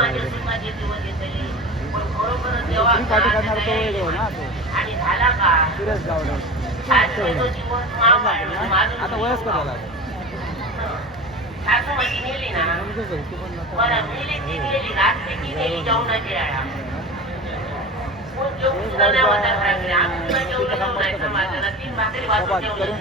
माझ्या सुखाचे दिवस येतले पण खरोखर तेव्हा आणि झाला का सुरेश गावडे आज तो दिवस आता वयस्कर झाला सासू माझी नेली ना बरं नेली ती नेली रात्रीची नेली जेवणाची राळा कोण जेवून सुद्धा नाही होता घराकडे आम्ही सुद्धा जेवलं नव्हतं समाजाला 3 भाकरी वाजून जेवलं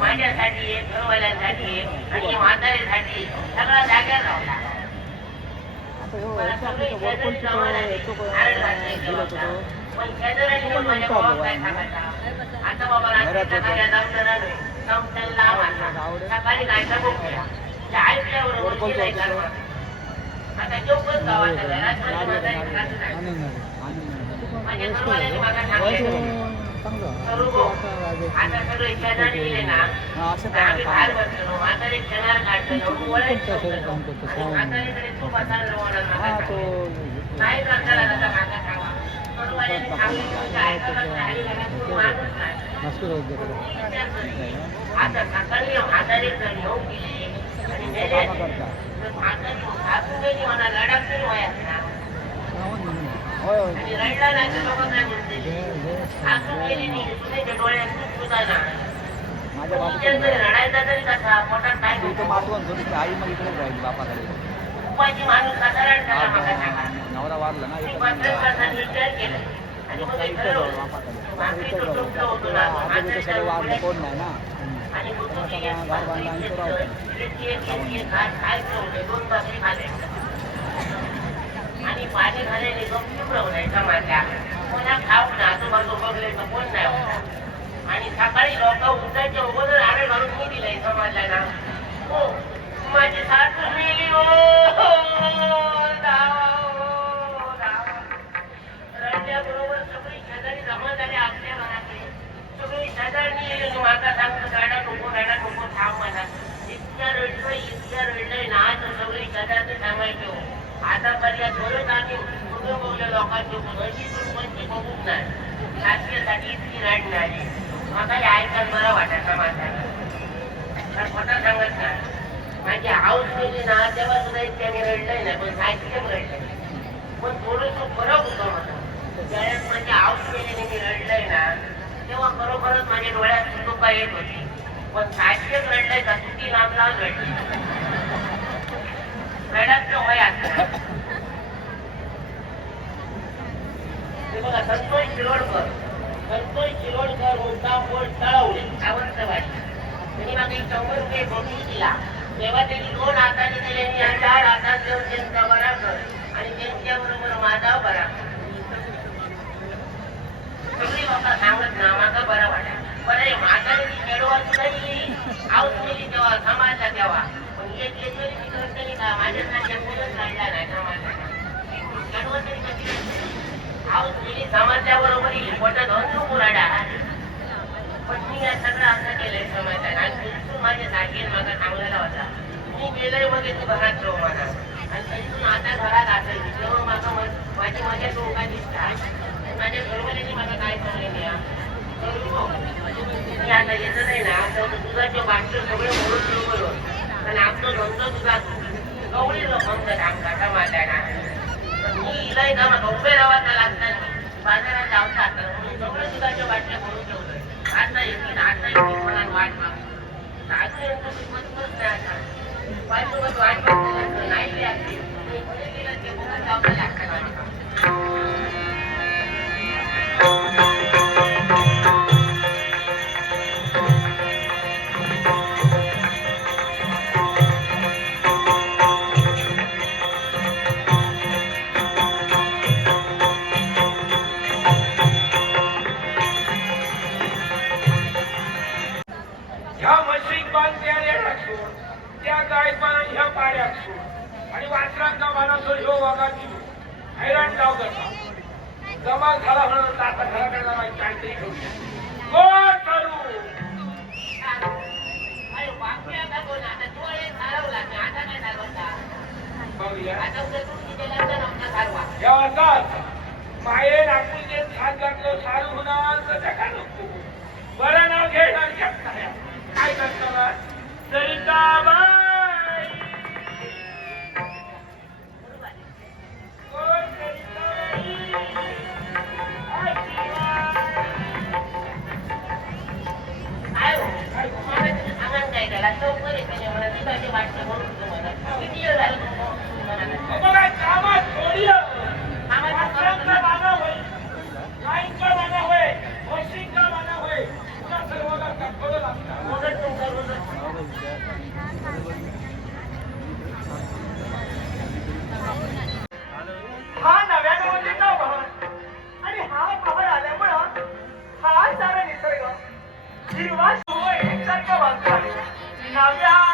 माझ्यासाठी एक घरवाल्यांसाठी एक आणि म्हातारीसाठी सगळा जाग्यावर राहला पण शेजाऱ्यांनी माझ्या भावाला काय सांगायचा आता बाबा रात्रीच्या कार्या दमदराने समजला सकाळी नाश्ता बघूया ऐकल्यावर आता जेवण गावात माझ्या घरवाल्यांनी मला सांगितलं आता सगळे शेजारी दिले ना आम्ही बाहेर बसलो म्हातारी शेणार काढलो म्हातारीकडे खूप असायला नाही करताना त्याचा मागा सांगा घरवाल्यांनी सांगितलं आता सकाळी म्हातारी जर येऊन गेली आणि नेले तर म्हातारी सासून गेली म्हणा लढाक तरी वयात ना आणि रडला नाही तर लोक काय म्हणते सासून गेली नाही सुनेच्या डोळ्यात खूप सुद्धा ना रडायचा तरी कसा पोटात काय आई मग इकडे राहील बापाकडे उपायची माणूस कसा रडताना मागा सांगा नवरा वाढला ना विचार केला आणि मग कोण नाही ना आणि पाणी घालायला गपचूप राहून माझ्या कोणा खाऊ ना आजूबाजू बघले तर कोण नाही होता आणि सकाळी लोक उठायच्या अगोदर आडे घालून मी दिलंय समाजला ना हो माझी सासू मेली हो रडल्याबरोबर सगळी शेजारी जमा झाली आपल्या घराकडे सगळी शेजारी माझा सांगतो गाडा नको थांब मला इतक्या रडलंय ना तर सगळी शेजारचं सांगायचो आता पर्यंत बरंच आम्ही सगळं बघल्या लोकांचे अशी कुटुंबांची बघूच नाही शासकीयसाठी इतकी रडणारी मला ऐकायला बरं वाटायचा माझा खोटा सांगत नाही माझी हाऊस केली ना तेव्हा सुद्धा इतक्याने रडलंय ना पण साहित्य रडलंय पण थोडंसं फरक होतं मला ज्यावेळेस माझी हाऊस केली मी रडलंय ना तेव्हा खरोखरच माझ्या डोळ्यात सुटुका येत होती पण साहित्य रडलंय का सुटी लांब रडली रडाचं वय असतं बघा संतोष शिरोडकर मुद्दाम बोल तळवले सावंतवाडी त्यांनी मागे 100 रुपये बघून दिला तेव्हा त्यांनी 2 हाताने दिले आणि 4 हातात देऊन त्यांचा बरा कर आणि त्यांच्याबरोबर माझा बरा सगळी लोक सांगत ना माझा बरा वाटा बरं म्हातारी ती खेळवा सुद्धा दिली आऊस नेली तेव्हा समाजला तेव्हा पण एक लेकरी विचारतली का माझ्यासाठी कोणच राहिला नाही समाजाला खेळवा तरी कशी आऊस नेली समाजच्या बरोबर पोटात धरून राडा पण मी या सगळं असं केलंय समाजाला आणि तिथून माझ्या सारखे माझा चांगलेला होता मी गेलोय मग येते घरात जाऊ मला आणि तिथून आता घरात असायची तेव्हा माझी मजा डोका दिसतात माझ्या घरवाल्यांनी मला काय सांगले मी आता येत नाही ना तर दुधाचे बाटलं सगळे म्हणून ठेवलं आणि आपलं धंदा दुधात गवळी लोकांचं काम काटा माझ्या मी इलाय का मग उभे राहायला लागतात बाजारात जावतात म्हणून सगळे दुधाच्या बाटल्या म्हणून ठेवलंय आता येतील मला वाट मागतो आजपर्यंत मी मजबूत नाही आता माझ्यासोबत वाट मागतो नाही लागते ते बघून जावं लागतं हैराण जाऊ करता जमा झाला म्हणून आता घराकडे काहीतरी घेऊन माये आपण जे छान घातलं सारू होणार तर का नको बरं नाव घेणार काय करता सरिताबाई हिरवा शिव एकसारखं वागतो. नव्या